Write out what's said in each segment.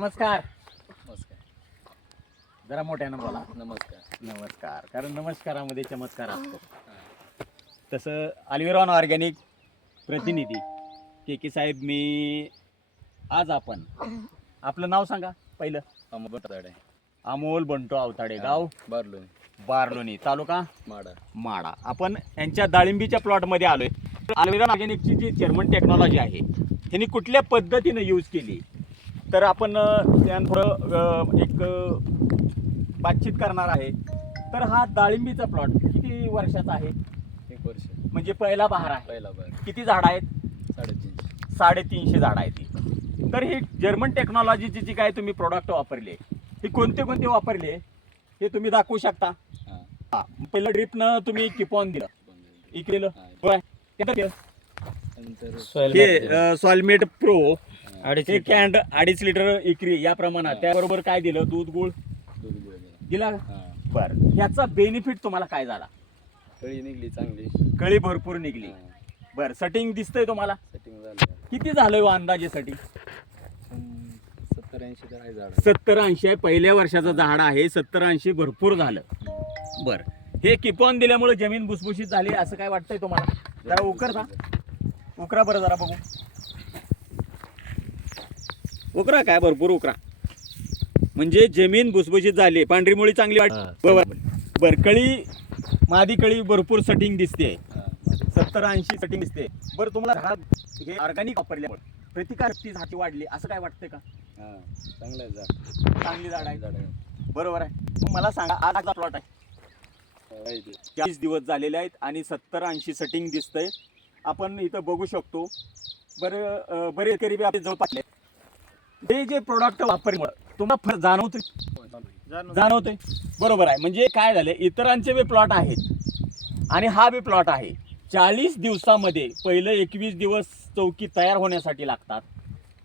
नमस्कार नमस्कार जरा मोठ्यानं बोला नमस्कार नमस्कार कारण नमस्कारामध्ये चमत्कार असतो तसं ऑन ऑर्गॅनिक प्रतिनिधी के के साहेब मी आज आपण आपलं नाव सांगा पहिलं बंटाडे अमोल बंटो आवताडे गाव बारलोनी बारलोणी तालुका माडा माडा आपण यांच्या डाळिंबीच्या प्लॉटमध्ये आलोय अल्विरॉन ऑर्गॅनिकची जी जर्मन टेक्नॉलॉजी आहे त्यांनी कुठल्या पद्धतीनं यूज केली तर आपण त्यां थोडं एक बातचीत करणार आहे तर हा डाळिंबीचा प्लॉट किती वर्षाचा आहे एक वर्ष म्हणजे पहिला बहार आहे पहिला बहार किती झाड आहेत साडेतीनशे साडेतीनशे झाड आहेत तर ही जर्मन टेक्नॉलॉजीची जी काय तुम्ही प्रोडक्ट वापरले हे कोणते कोणते वापरले हे तुम्ही दाखवू शकता हां पहिलं ड्रिपनं तुम्ही किपॉन दिलं इकलेलं सॉलमेट प्रो अडीच एक लिटर. अडीच लिटर इकरी या प्रमाणात त्याबरोबर काय दिलं दूध गुळ दिला बर ह्याचा बेनिफिट तुम्हाला काय झाला कळी निघली चांगली कळी भरपूर निघली बर सटिंग दिसतंय तुम्हाला सेटिंग झालं किती झालंय हो अंदाजे सटिंग सत्तर ऐंशी सत्तर ऐंशी आहे पहिल्या वर्षाचं झाड आहे सत्तर ऐंशी भरपूर झालं बर हे किपॉन दिल्यामुळे जमीन भुसभुशीत झाली असं काय वाटतंय तुम्हाला जरा उकरता उकरा बरं जरा बघू उकरा काय भरपूर उकरा म्हणजे जमीन भुसभुशीत झाली पांढरी मुळी चांगली वाट बरकळी मादी कळी भरपूर सटिंग दिसते सत्तर ऐंशी सटिंग दिसते बरं तुम्हाला झाड हे ऑर्गॅनिक वापरल्यामुळे प्रतिकारशक्ती झाटी वाढली असं काय वाटतंय का चांगलं आहे झाड चांगली झाड आहे झाड आहे बरोबर आहे मला सांगा आज आपला प्लॉट आहे चाळीस दिवस झालेले आहेत आणि सत्तर ऐंशी सटिंग दिसतंय आपण इथं बघू शकतो बरं बरे करीबी आपले जवळपास हे जे प्रोडक्ट वापरल्यामुळे तुम्हाला फरक जाणवते जाणवतोय बरोबर आहे म्हणजे काय झालं इतरांचे वे प्लॉट आहेत आणि हा बी प्लॉट आहे चाळीस दिवसामध्ये पहिलं एकवीस दिवस चौकी तयार होण्यासाठी लागतात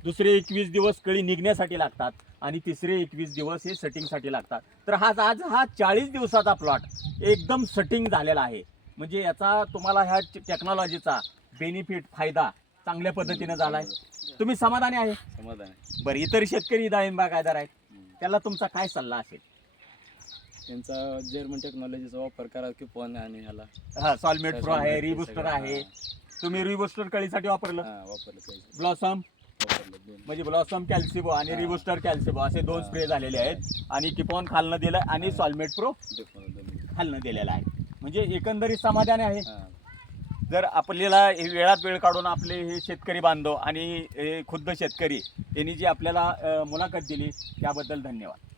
दुसरे एकवीस दिवस कळी निघण्यासाठी लागतात आणि तिसरे एकवीस दिवस हे सटिंगसाठी लागतात तर हा आज हा चाळीस दिवसाचा प्लॉट एकदम सटिंग झालेला आहे म्हणजे याचा तुम्हाला ह्या टेक्नॉलॉजीचा बेनिफिट फायदा चांगल्या पद्धतीने झालाय तुम्ही समाधानी आहे समाधान बरं इतर शेतकरी डाळिंबा बागायदार आहेत त्याला तुमचा काय सल्ला असेल त्यांचा जर्मन टेक्नॉलॉजीचा वापर करा की पण आणि ह्याला हा सॉलमेट प्रो आहे रिबुस्टर आहे तुम्ही रिबुस्टर कळीसाठी वापरलं वापरलं ब्लॉसम म्हणजे ब्लॉसम कॅल्सिबो आणि रिबुस्टर कॅल्सिबो असे दोन स्प्रे झालेले आहेत आणि किपॉन खालनं दिलं आणि सॉलमेट प्रो खालनं दिलेलं आहे म्हणजे एकंदरीत समाधान आहे जर आपल्याला हे वेळात वेळ काढून आपले हे शेतकरी बांधव आणि हे खुद्द शेतकरी यांनी जी आपल्याला मुलाखत दिली त्याबद्दल धन्यवाद